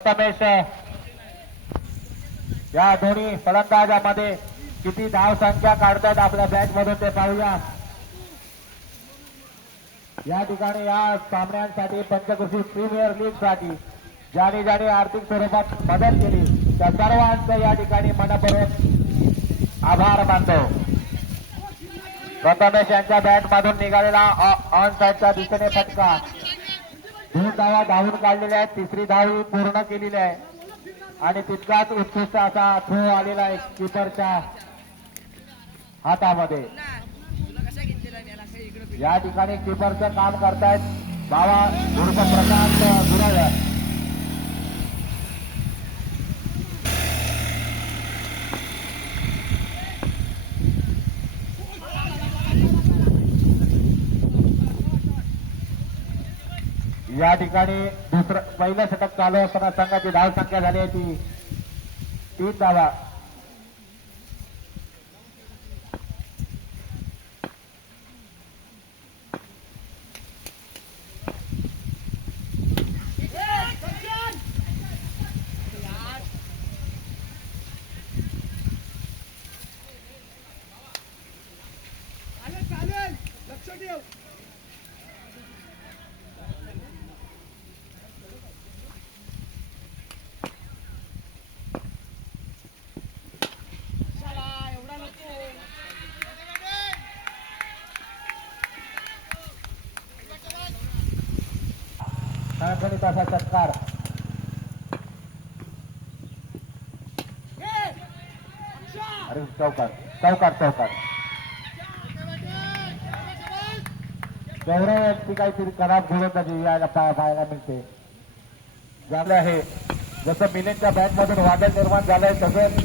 रमेश या दोन्ही फलंदाजामध्ये किती धाव संख्या काढतात आपल्या बॅट मधून ते पाहूया। या ठिकाणी या सामन्यांसाठी पंचक्रोशी प्रीमियर लीग साठी ज्याने ज्याने आर्थिक स्वरूपात मदत केली त्या सर्वांचं या ठिकाणी मनपूर्वक आभार मानतो। रमेश यांच्या बॅट मधून निघालेला ऑन साइडच्या दिशेने फटका 2 धावा धावून काढलेल्या आहेत। तिसरी धाव पूर्ण केलेली आहे आणि तितकाच उत्कृष्ट असा थ्रो आलेला आहे कीपरच्या हातामध्ये। या ठिकाणी कीपरचं काम करतायत बाबा उर्फ प्रशांत गुरव। या ठिकाणी पहिलं षटक चालू असताना संघाची धाव संख्या झाली आहे ती 3 धावा। लक्ष ठेव। खणखणीत असा षटकार अरे चौकार चौकार चौकार गौरव यांची काहीतरी खराब गोलंदाजी यायला पाहायला मिळते झाले आहे। जसं मिलिंदच्या बॅट मधून वादळ निर्माण झालंय तसं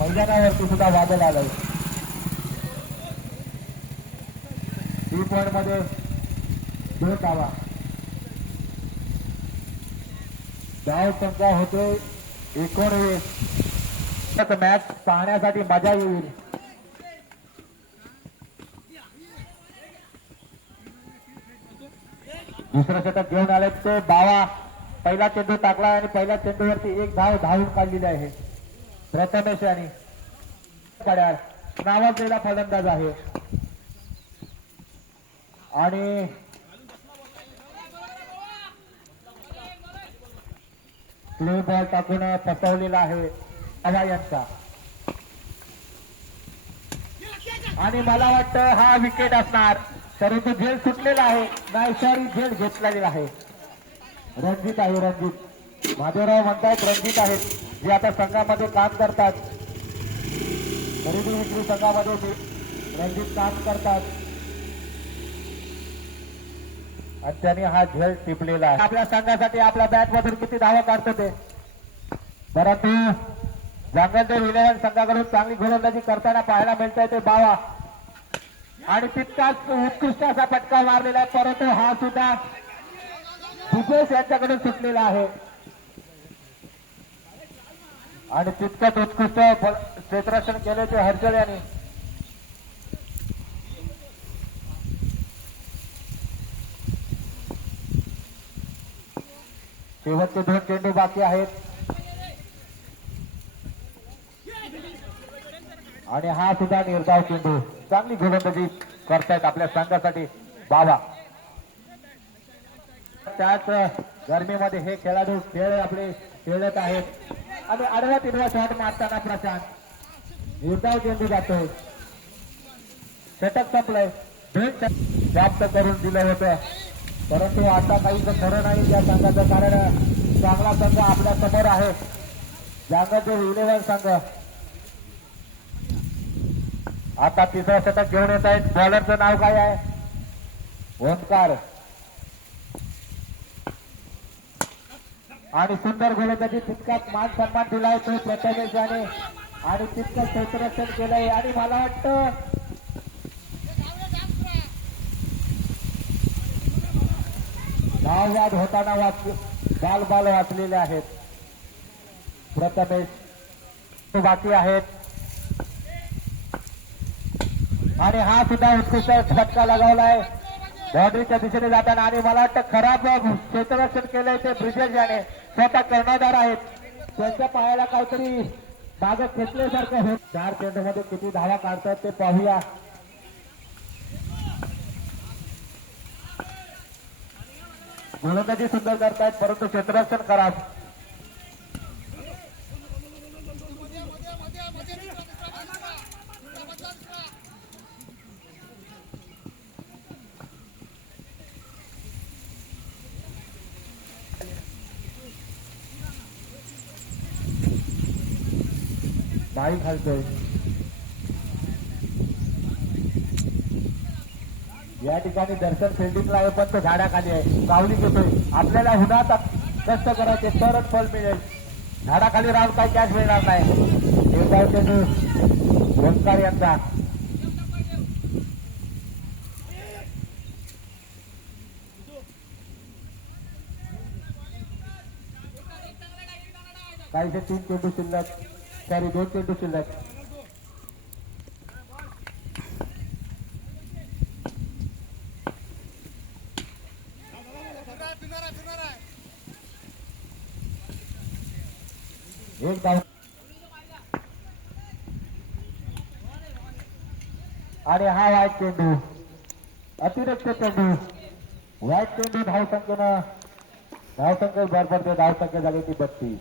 मैदानावरती सुद्धा वादळ आलंय। 3 पॉइंट मध्ये 2 धावा। धाव संख्या होते 19। मॅच पाहण्यासाठी मजा येईल। दुसरं षटक घेऊन आले ते बावा पहिला चेंडू टाकला आणि पहिल्या चेंडूवरती 1 धाव धावून काढलेली आहे। प्रथमेश यांनी पड्यार नावाजलेला फलंदाज आहे आणि प्ले बॉल टाकून फसवलेला आहे बाबा यांचा आणि मला वाटतं हा विकेट असणार परंतु झेल सुटलेला आहे नाही सॉरी झेल घेतलेला आहे। रणजित आहे रणजित माधवराव म्हणतायत रणजित आहेत जे आता संघामध्ये काम करतात खरेदी विक्री संघामध्ये रणजित काम करतात आणि त्यांनी हा झेल टिपलेला आहे। आपल्या संघासाठी आपल्या बॅट मधून किती धावा काढतो ते परंतु जांगलदेव 11 संघाकडून चांगली गोलंदाजी करताना पाहायला मिळतंय ते बावा आणि तितकाच उत्कृष्ट असा फटका मारलेला आहे परंतु हा सुद्धा भूपेश यांच्याकडून सुटलेला आहे आणि तितकंच उत्कृष्ट क्षेत्ररक्षण केले ते हर्षल यांनी। शेवटचे 2 चेंडू बाकी आहेत आणि हा सुद्धा निर्धाव चेंडू चांगली गोलंदाजी करतायत आपल्या संघासाठी बाबा। त्याच गरमीमध्ये हे खेळाडू खेळ आपले खेळत आहेत आणि आडवा तिडवा शॉट मारताना प्रशांत निर्धाव चेंडू जातोय। षटक संपलंय प्राप्त करून दिलं होतं परंतु आता काहीच खरं नाही त्या संघाचं कारण चांगला संघ आपल्या समोर आहे जांगलदेव 11 संघ। आता तिसरा षटक घेऊन येत आहेत बॉलरचं नाव काय आहे ओंकार आणि सुंदर गोलंदाजी तितकाच मान सन्मान दिलाय तो प्रथमेश याने आणि तितकं क्षेत्ररक्षण केलंय आणि मला वाटतं धाववाद होताना बाल वाचलेले आहेत प्रथमेश बाकी आहेत आणि हा सुद्धा उत्कृष्ट फटका लगावलाय बाउंड्रीच्या दिशेने जाताना आणि मला वाटतं खराब क्षेत्ररक्षण केलंय ते ब्रिजेश याने स्वतः कर्णधार आहेत, त्यांच्या पायाला काहीतरी मागं खेचल्यासारखं होत. 4 चेंडूमध्ये किती धावा काढतात ते पाहूया. गोलंदाजी सुंदर करतायत परंतु क्षेत्ररक्षण खराब. नाही खालतोय. या ठिकाणी दर्शन फिल्डिंगला आहे पण तो झाडाखाली आहे. सावली घेतोय. आपल्याला हुनात कष्ट करायचे तरच फल मिळेल. झाडाखाली राहून काही कॅच मिळणार नाही. निर्धाव चेंडू ओंकार यांचा. काहीसे 3 चेंडू शिल्लक, सॉरी 2 चेंडू शिल्लक. एक धाव आणि हा वाईट चेंडू, अतिरिक्त चेंडू, वाईट चेंडू. धावसंख्येनं धावसंख्येत भर पडते. धावसंख्या झाली ती 32.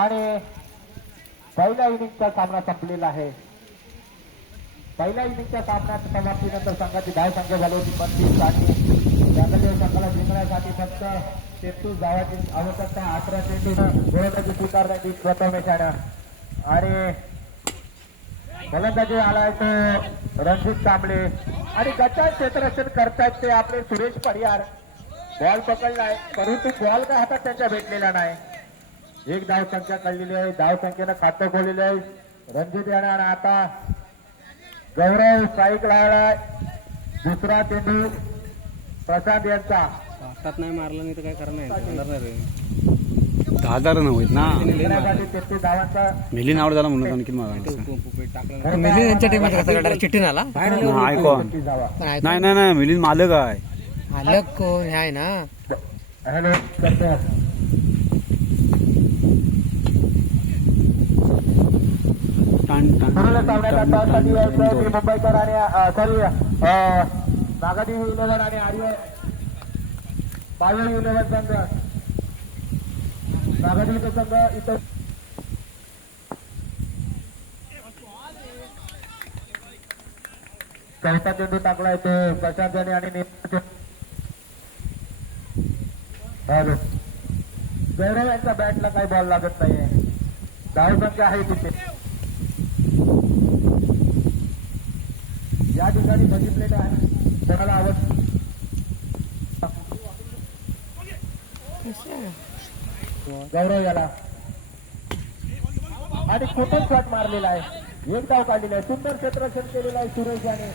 आणि पहिल्या इनिंगचा सामना संपलेला आहे. पहिल्या इनिंगच्या सामन्यात समाप्तीनंतर संघाची धावसंख्या झाली होती 32 आणि त्यामध्ये संघाला जिंकण्यासाठी फक्त 33 धावांची आवश्यकता. 18 चेंडूनं गोलंदाजी स्वीकारण्याची प्रथमेश आणि गोलंदाजी आलाय तो रणजित कांबळे आणि गटात क्षेत्ररक्षण करतायत ते आपले सुरेश परिहार. बॉल पकडलाय परंतु बॉल काय हातात त्यांच्या भेटलेला नाही. एक धाव संख्या काढलेली आहे. धाव संख्येनं खातं खोललेलं आहे रणजित याने. आणि आता गौरव स्ट्राईक लावलाय. दुसरा चेंडू प्रसाद यांचा. हातात नाही मारला नाही तर काय करणार नाही. 10,000 होत ना. 33 धावांचा मिलिंद आवड झाला म्हणून आणखी मला मिलिंद यांच्या टीमात कसा काढला चिठ्ठीन आला. नाही नाही नाही मिलिंद मालक आहे. मालक कोण हे आहे ना. हॅलो करतो. मुंबईकर आणि सॉरी नागादेवी इलेव्हन आणि आर्य बावीस इलेव्हन संघ. नागादेवीचा संघ इथं चौथा चेंडू टाकलाय तो प्रशांत जाने आणि हॅलो गौरव यांच्या बॅटला काही बॉल लागत नाहीये. धावसंख्या आहे तिथे. या ठिकाणी बजी प्लेट आहे. कोणाला आवड गौरव याला आणि कुठून शॉट मारलेला आहे. एक धाव काढलेला आहे. सुंदर क्षेत्ररक्षण केलेलं आहे सुरेश याने.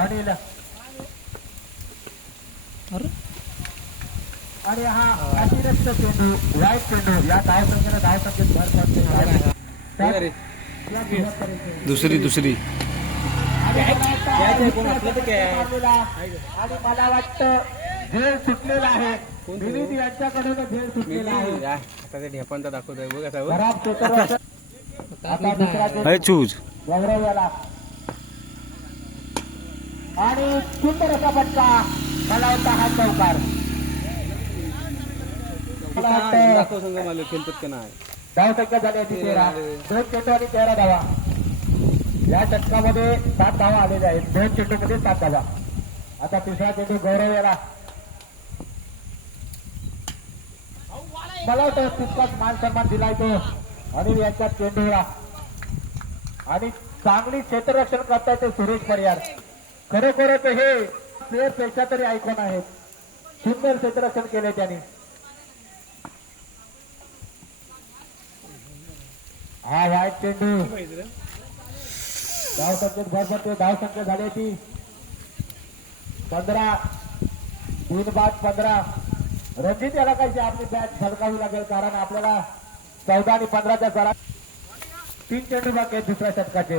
अनिल आणि हा अतिरिक्त चेंडू वाईट चेंडू. या धावसंख्येनं धावसंख्येत भर पडते. दुसरी आणि मला वाटतं झेल सुटलेला आहे. विनीत यांच्याकडून झेल सुटलेला आहे. ढेपांचा दाखवतोय बघा. खराब क्षेत्ररक्षण. आता दुसरा चेंडू चूज गौरव याला आणि सुंदर असा फटका. मला वाटतं हा चौकार. दाखव संघ मला खेळतात का नाही. धावसंख्या झाली होती 13. 2 चेंडू आणि 13 धावा. या षटकामध्ये 7 धावा आलेल्या आहेत. 2 चेंडूमध्ये 7 धावा. आता तिसरा चेंडू गौरव याला. मला वाटतं तितकाच मान सन्मान दिलाय तो अनिल यांच्या चेंडूला. आणि चांगली क्षेत्ररक्षण करतायत ते सुरेश परिहार. खरोखरच हे प्लेअर पेक्षा तरी आयकॉन आहेत. सुंदर क्षेत्ररक्षण केले त्यांनी. हा वाईट चेंडू. धावसंख्येत भर पडते. धावसंख्या झाली ती 15. 3 बाद 15. रणजित याला काही आपली बॅट झळकावी लागेल कारण आपल्याला 14 आणि 15च्या सरा 3 चेंडू बाकी आहेत दुसऱ्या षटकाचे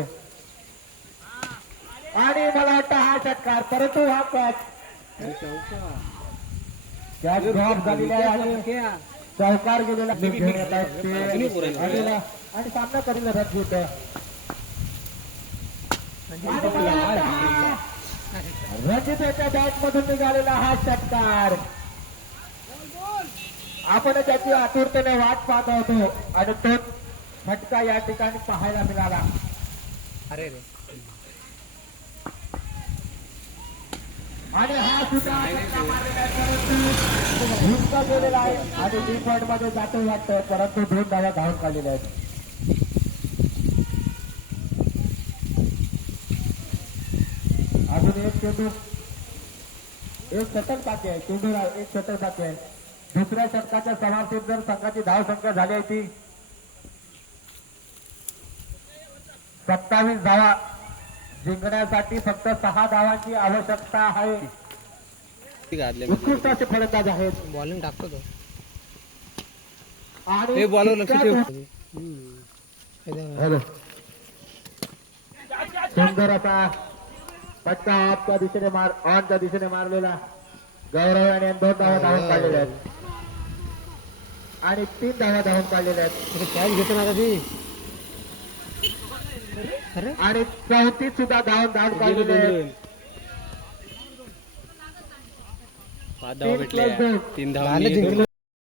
आणि मला वाटतं हा षटकार परंतु हा कॅच ड्रॉप झालेला आहे आणि चौकार गेलेला आणि सामना करील रणजित रणजित याच्या बॅट मधून निघालेला हा षटकार आपण त्याची आतुरतेने वाट पाहत होतो आणि तो फटका या ठिकाणी पाहायला मिळाला. अरे रे आणि हा सुद्धा फटका मारलेला आहे परंतु झुंजला गेलेला आहे आणि डी पॉइंट मध्ये जातो वाटतं परंतु 2 धावा धावून काढलेल्या आहेत. अजून एक चेंडू एक षटक बाकी आहे चेंडूला एक षटक बाकी आहे. दुसऱ्या षटकाच्या समाप्तीत जर संघाची धाव संख्या झाली आहे ती 27 धावा जिंकण्यासाठी फक्त 6 धावांची आवश्यकता आहे. उत्कृष्ट असे फलंदाज आहेत बॉलिंग टाकतो तो आणि बॉलवर लक्ष ठेव. हॅलो सुंदर असा फटका ऑफच्या दिशेने ऑनच्या दिशेने मारलेला गौरव याने 2 धावा धावून काढलेल्या आहेत आणि 3 धावा धावून काढलेल्या आहेत कॅच घेतो ना ती आणि 34 सुद्धा धावून काढलेले आहेत. 5 धावा भेटले 3 धावा झाले जिंकले.